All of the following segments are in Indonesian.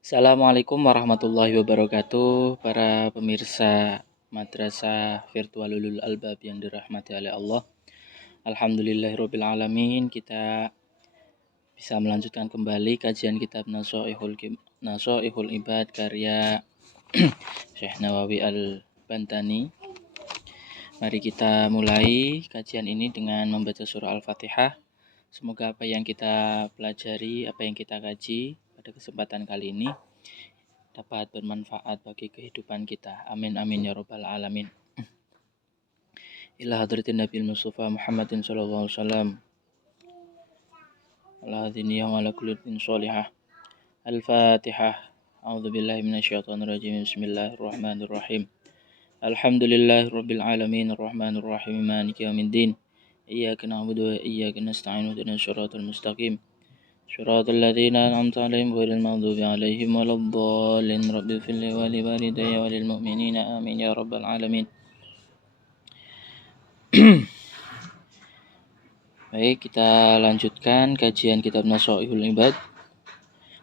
Assalamualaikum warahmatullahi wabarakatuh, para pemirsa Madrasah Virtualul Albab yang dirahmati oleh Allah. Alhamdulillahirabbil alamin, kita bisa melanjutkan kembali kajian kitab Nashaihul Ibad karya Syekh Nawawi Al-Bantani. Mari kita mulai kajian ini dengan membaca surah Al-Fatihah. Semoga apa yang kita pelajari, apa yang kita kaji pada kesempatan kali ini dapat bermanfaat bagi kehidupan kita. Amin amin ya rabbal alamin. Ila hadratin Nabi Mustafa Muhammadin sallallahu alaihi wasallam. Ala hadini wa ala kulli sholihah. Al-Fatihah. A'udzu billahi minasyaitonir rajim. Bismillahirrahmanirrahim. Alhamdulillahirabbil alamin arrahmanir rahim maliki yaumiddin. Iyyaka na'budu wa iyyaka nasta'in ihdinas siratal mustaqim. صراط الذين أنعمت عليهم غير المغضوب عليهم ولا الضالين رب اغفر لي ولوالدي وللمؤمنين آمين يا رب العالمين. Baik, kita lanjutkan kajian kitab Nashaihul Ibad.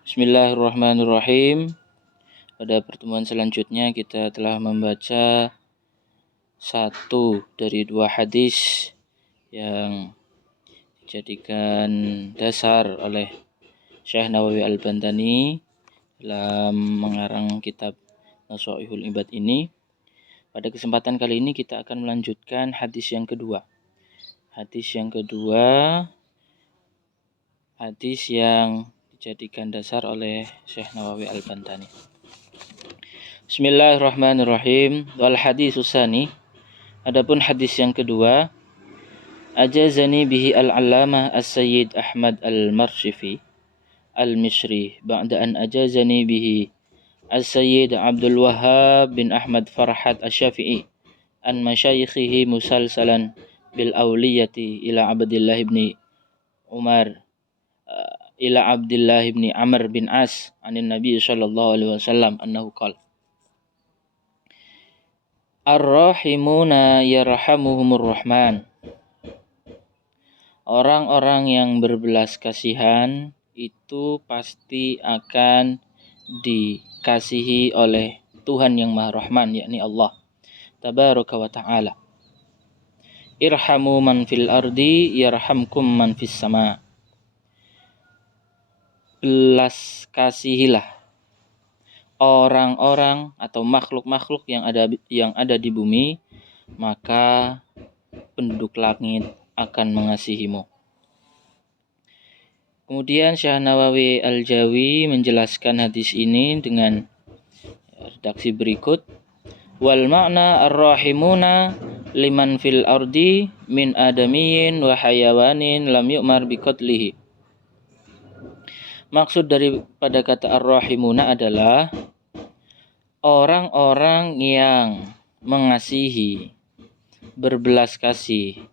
Bismillahirrahmanirrahim. Pada pertemuan selanjutnya kita telah membaca satu dari dua hadis yang dijadikan dasar oleh Syekh Nawawi Al-Bantani dalam mengarang kitab Nashaihul Ibad ini. Pada kesempatan kali ini kita akan melanjutkan hadis yang kedua. Hadis yang dijadikan dasar oleh Syekh Nawawi Al-Bantani. Bismillahirrahmanirrahim. Wal hadisus tsani. Adapun hadis yang kedua, ajazani bihi al-allamah as-sayyid Ahmad al-Marshifi al-Misri ba'da an ajazani bihi as-sayyid Abdul Wahhab bin Ahmad Farhat asy-Syafi'i an masyayikhihi musalsalan bil awliyati ila Abdullah ibn Umar ila Abdullah ibn Amr bin As anin Nabi sallallahu alaihi wasallam annahu qala Ar-rahimuna yarhamuhumur rahman. Orang-orang yang berbelas kasihan itu pasti akan dikasihi oleh Tuhan yang Maha Rahman, yakni Allah Tabaraka wa ta'ala. Irhamu man fil ardi yarhamkum man fis sama. Belas kasihilah orang-orang atau makhluk-makhluk yang ada di bumi, maka penduduk langit akan mengasihimu. Kemudian Syekh Nawawi Al-Jawi menjelaskan hadis ini dengan redaksi berikut. Wal makna ar-rahimuna liman fil ardi min adamiyyin wa hayawanin lam yu'mar biqatlihi. Maksud daripada kata ar-rahimuna adalah orang-orang yang mengasihi, berbelas kasih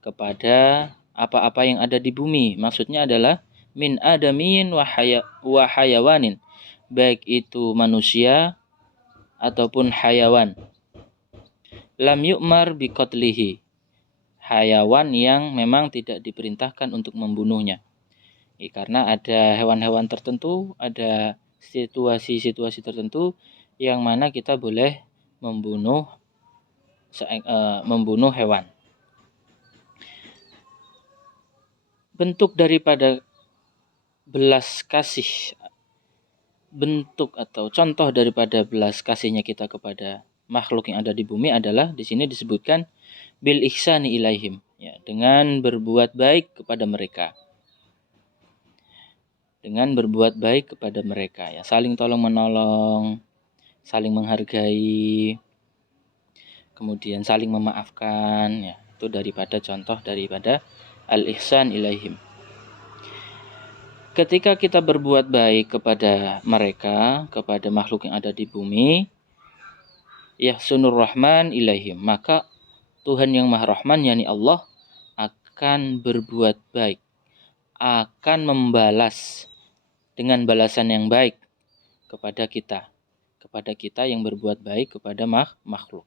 kepada apa-apa yang ada di bumi. Maksudnya adalah min adamiyin wa hayawanin, baik itu manusia ataupun hayawan. Lam yu'mar biqatlihi, hayawan yang memang tidak diperintahkan untuk membunuhnya. Karena ada hewan-hewan tertentu, ada situasi-situasi tertentu yang mana kita boleh membunuh hewan. Bentuk daripada belas kasih, bentuk atau contoh daripada belas kasihnya kita kepada makhluk yang ada di bumi adalah di sini disebutkan bil ihsani ilaihim, ya, dengan berbuat baik kepada mereka. Dengan berbuat baik kepada mereka, ya, saling tolong menolong, saling menghargai, kemudian saling memaafkan, ya, itu contoh daripada al-ihsan ilaihim. Ketika kita berbuat baik kepada mereka, kepada makhluk yang ada di bumi, yahsunur rahman ilaihim, maka Tuhan yang Maha Rahman, yakni Allah, akan berbuat baik, akan membalas dengan balasan yang baik kepada kita yang berbuat baik kepada makhluk.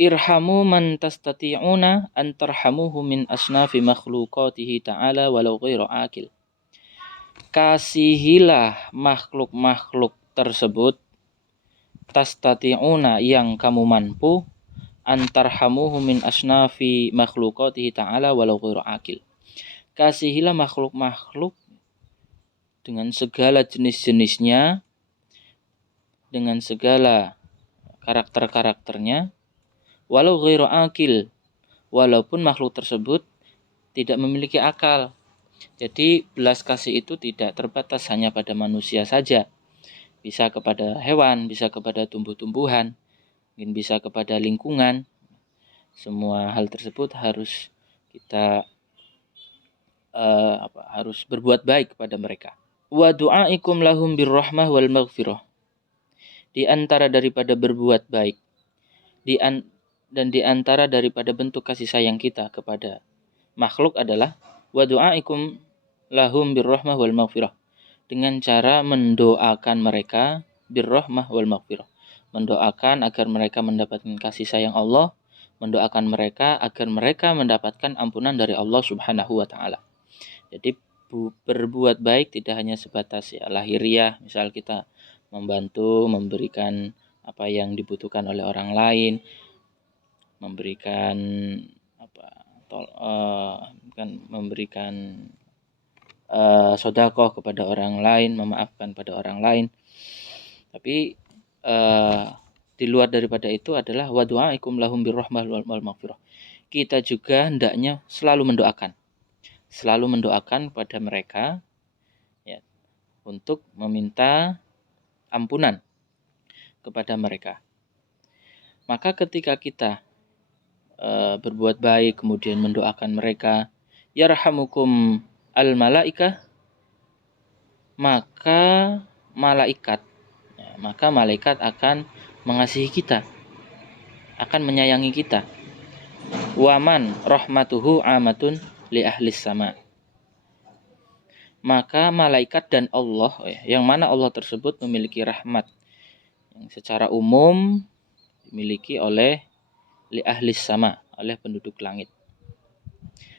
Irhamu man tastati'una an tarhamuhu min asnafi makhluqatihi ta'ala walau ghairu akil. kasihilah makhluk-makhluk tersebut tastati'una yang kamu mampu antarhamuhu min asnafi makhluqatihi ta'ala walau ghairu akil. Kasihilah makhluk-makhluk dengan segala jenis-jenisnya, dengan segala karakter-karakternya, walau ghairu akil, walaupun makhluk tersebut tidak memiliki akal. Jadi belas kasih itu tidak terbatas hanya pada manusia saja. Bisa kepada hewan, bisa kepada tumbuh-tumbuhan, mungkin bisa kepada lingkungan. Semua hal tersebut harus kita harus berbuat baik kepada mereka. Wa du'aikum lahum birrahmah wal maghfirah. Di antara daripada berbuat baik dan di antara daripada bentuk kasih sayang kita kepada makhluk adalah wa du'aikum lahum birrahmah wal maghfirah, dengan cara mendoakan mereka birrahmah wal maghfirah, mendoakan agar mereka mendapatkan kasih sayang Allah, mendoakan mereka agar mereka mendapatkan ampunan dari Allah Subhanahu wa taala. Jadi berbuat baik tidak hanya sebatas lahiriah, misal kita membantu, memberikan apa yang dibutuhkan oleh orang lain, memberikan memberikan sedekah kepada orang lain, memaafkan pada orang lain. Tapi di luar daripada itu adalah wa du'aikum lahum birrahmah wal maghfirah. Kita juga hendaknya selalu mendoakan pada mereka ya, untuk meminta ampunan kepada mereka. Maka ketika kita berbuat baik kemudian mendoakan mereka, yarhamukum al malaikah, maka malaikat akan mengasihi kita, akan menyayangi kita. Waman rahmatuhu amatun li ahlis sama. Maka malaikat dan Allah, yang mana Allah tersebut memiliki rahmat yang secara umum dimiliki oleh li ahlis sama, oleh penduduk langit.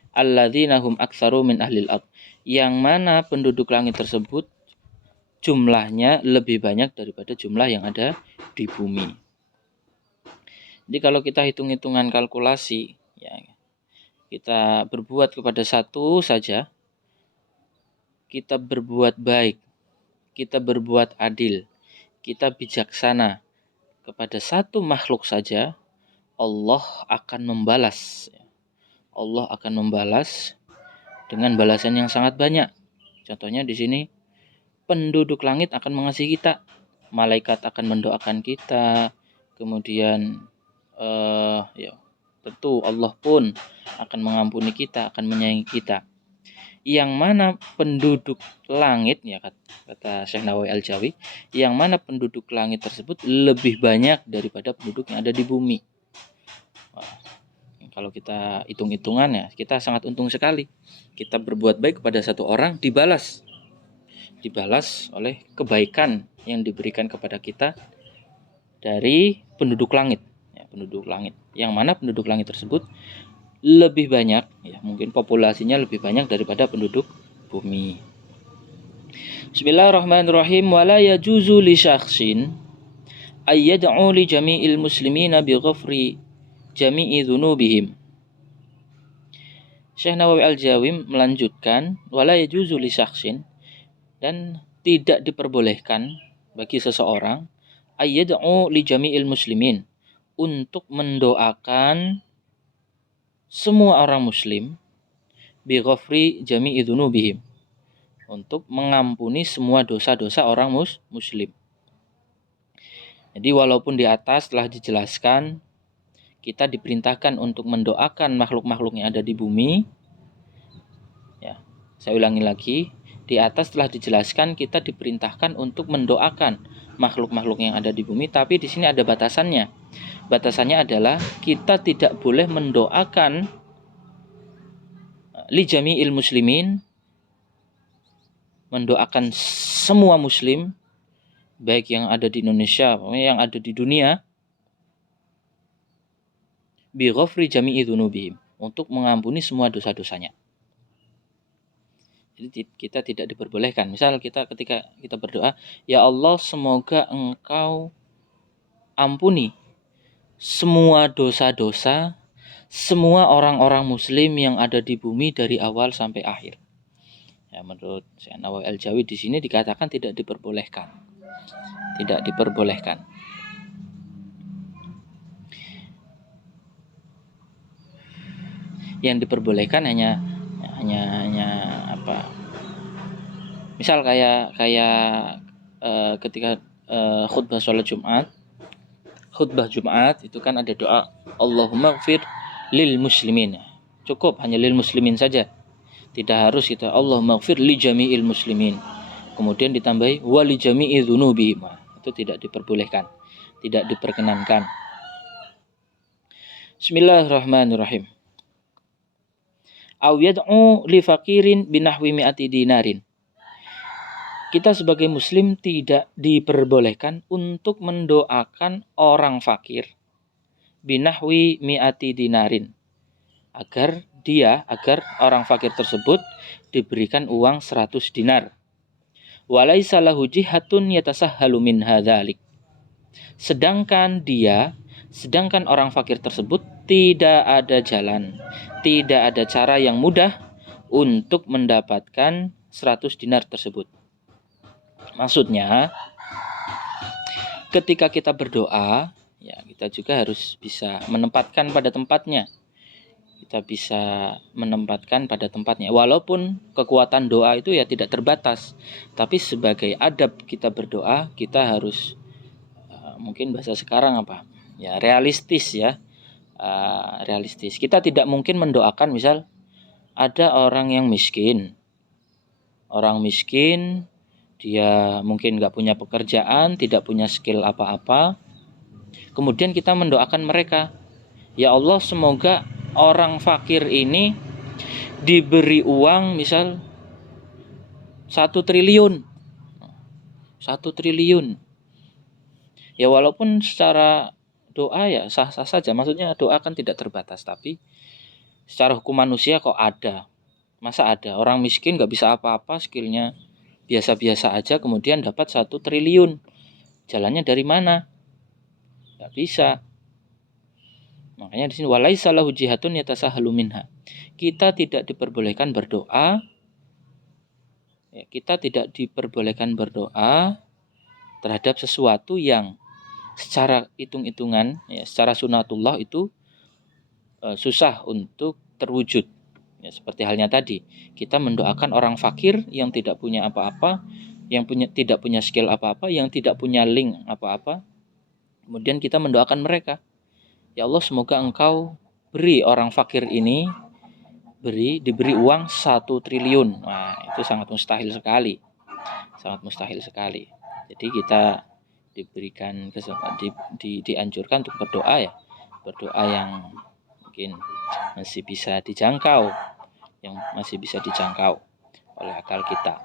Alladzina hum aktsaru min ahlil ard, yang mana penduduk langit tersebut jumlahnya lebih banyak daripada jumlah yang ada di bumi. Jadi kalau kita hitung-hitungan kalkulasi, ya, kita berbuat kepada satu saja, kita berbuat baik, kita berbuat adil, kita bijaksana kepada satu makhluk saja, Allah akan membalas. Allah akan membalas dengan balasan yang sangat banyak. Contohnya di sini, penduduk langit akan mengasihi kita, malaikat akan mendoakan kita, kemudian tentu Allah pun akan mengampuni kita, akan menyayangi kita. Yang mana penduduk langit, ya kata Syekh Nawawi Al-Jawi, yang mana penduduk langit tersebut lebih banyak daripada penduduk yang ada di bumi. Wah, kalau kita hitung-hitungan ya, kita sangat untung sekali. Kita berbuat baik kepada satu orang, dibalas oleh kebaikan yang diberikan kepada kita dari penduduk langit, ya, penduduk langit. Yang mana penduduk langit tersebut lebih banyak, ya, mungkin populasinya lebih banyak daripada penduduk bumi. Bismillahirrahmanirrahim. Wala yajuzu li syakhsin ayyad'u li jami'il muslimina bi ghafri jami'i dzunubihim. Syekh Nawawi Al-Jawi melanjutkan, wala yajuzu li syakhsin, dan tidak diperbolehkan bagi seseorang ayyad'u li jami'il muslimin, untuk mendoakan semua orang muslim bi ghafri jami'i dzunubihim, untuk mengampuni semua dosa-dosa orang muslim. Jadi walaupun di atas telah dijelaskan kita diperintahkan untuk mendoakan makhluk-makhluk yang ada di bumi, ya, saya ulangi lagi, di atas telah dijelaskan kita diperintahkan untuk mendoakan makhluk-makhluk yang ada di bumi, tapi di sini ada batasannya. Batasannya adalah kita tidak boleh mendoakan li jami'il muslimin, mendoakan semua muslim, baik yang ada di Indonesia, yang ada di dunia, bi ghafri jami'i dzunubihim, untuk mengampuni semua dosa-dosanya. Jadi kita tidak diperbolehkan. Misal ketika kita berdoa, ya Allah semoga Engkau ampuni semua dosa-dosa semua orang-orang muslim yang ada di bumi dari awal sampai akhir. Ya, menurut Syekh Nawawi Al-Jawi di sini dikatakan tidak diperbolehkan. Tidak diperbolehkan. Yang diperbolehkan hanya apa? Misal kayak ketika khutbah sholat Jumat, khutbah Jumat itu kan ada doa Allahumma gfir lil muslimin. Cukup hanya lil muslimin saja. Tidak harus kita Allahumma gfir li jami'il muslimin. Kemudian ditambahi wa li jami'i dzunubihim. Itu tidak diperbolehkan, tidak diperkenankan. Bismillahirrahmanirrahim. Aw yad'u li faqirin binahwi mi'ati dinarin. Kita sebagai muslim tidak diperbolehkan untuk mendoakan orang fakir binahwi mi'ati dinarin, agar orang fakir tersebut diberikan uang 100 dinar. Walaisa lahu jihatun yatasahhalu min hadzalik. Sedangkan orang fakir tersebut tidak ada jalan, tidak ada cara yang mudah untuk mendapatkan 100 dinar tersebut. Maksudnya, ketika kita berdoa, ya kita juga harus bisa menempatkan pada tempatnya. Kita bisa menempatkan pada tempatnya. Walaupun kekuatan doa itu ya tidak terbatas, tapi sebagai adab kita berdoa, kita harus mungkin bahasa sekarang apa? Ya realistis ya. Realistis. Kita tidak mungkin mendoakan misal ada orang yang miskin. Orang miskin, dia mungkin nggak punya pekerjaan, tidak punya skill apa-apa. Kemudian kita mendoakan mereka, ya Allah semoga orang fakir ini diberi uang misal 1 triliun. 1 triliun. Ya walaupun secara doa ya sah-sah saja. Maksudnya doa kan tidak terbatas. Tapi secara hukum manusia kok ada. Masa ada orang miskin gak bisa apa-apa, skillnya biasa-biasa aja, kemudian dapat 1 triliun. Jalannya dari mana? Gak bisa. Makanya di sini walaisa lahu jihatun yatasahhalu minha. Kita tidak diperbolehkan berdoa. Ya, kita tidak diperbolehkan berdoa terhadap sesuatu yang secara hitung-hitungan, ya, secara sunatullah itu susah untuk terwujud. Ya, seperti halnya tadi, kita mendoakan orang fakir yang tidak punya apa-apa, yang tidak punya skill apa-apa, yang tidak punya link apa-apa. Kemudian kita mendoakan mereka. Ya Allah semoga Engkau beri orang fakir ini diberi uang 1 triliun. Nah, itu sangat mustahil sekali. Sangat mustahil sekali. Jadi kita diberikan dianjurkan untuk berdoa ya. Berdoa yang mungkin masih bisa dijangkau, oleh akal kita.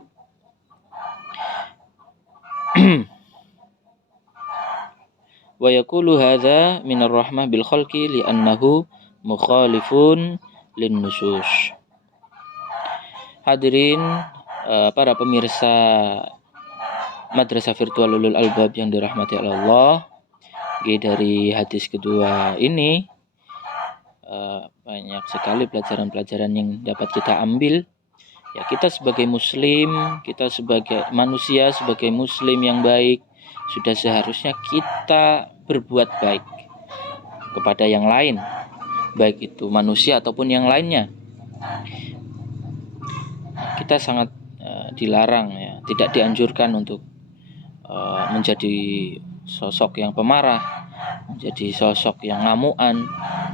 Wa yaqulu hadza minar rahmah bil khalqi li'annahu mukhalifun lin nusus. Hadirin para pemirsa Madrasah Virtual Ulul Albab yang dirahmati Allah. Dari hadis kedua ini banyak sekali pelajaran-pelajaran yang dapat kita ambil. Ya, kita sebagai muslim, kita sebagai manusia, sebagai muslim yang baik, sudah seharusnya kita berbuat baik kepada yang lain, baik itu manusia ataupun yang lainnya. Kita sangat dilarang ya, tidak dianjurkan untuk menjadi sosok yang pemarah, menjadi sosok yang ngamuan,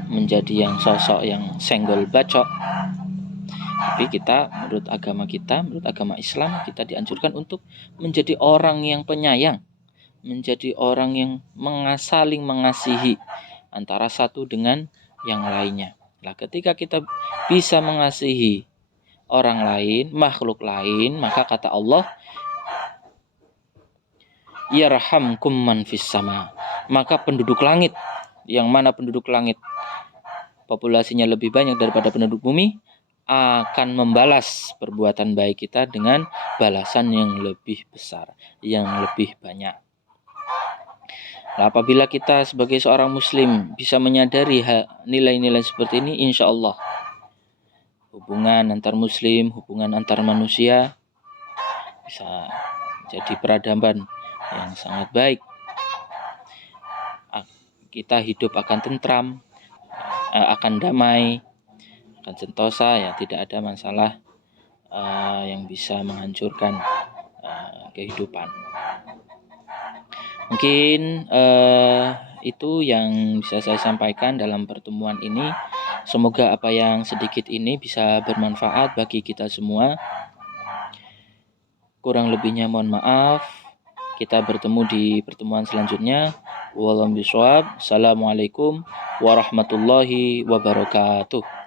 menjadi yang sosok yang senggol bacok. Tapi kita, menurut agama Islam, kita dianjurkan untuk menjadi orang yang penyayang, menjadi orang yang saling mengasihi antara satu dengan yang lainnya. Nah, ketika kita bisa mengasihi orang lain, makhluk lain, maka kata Allah, yarhamkum man fis sama. Maka penduduk langit, yang mana penduduk langit populasinya lebih banyak daripada penduduk bumi, akan membalas perbuatan baik kita dengan balasan yang lebih besar, yang lebih banyak. Nah, apabila kita sebagai seorang muslim bisa menyadari nilai-nilai seperti ini, insya Allah hubungan antar muslim, hubungan antar manusia bisa jadi peradaban yang sangat baik. Kita hidup akan tentram, akan damai, akan sentosa, ya tidak ada masalah yang bisa menghancurkan kehidupan. Mungkin itu yang bisa saya sampaikan dalam pertemuan ini. Semoga apa yang sedikit ini bisa bermanfaat bagi kita semua. Kurang lebihnya mohon maaf. Kita bertemu di pertemuan selanjutnya. Wallahu a'lam bishawab. Assalamualaikum warahmatullahi wabarakatuh.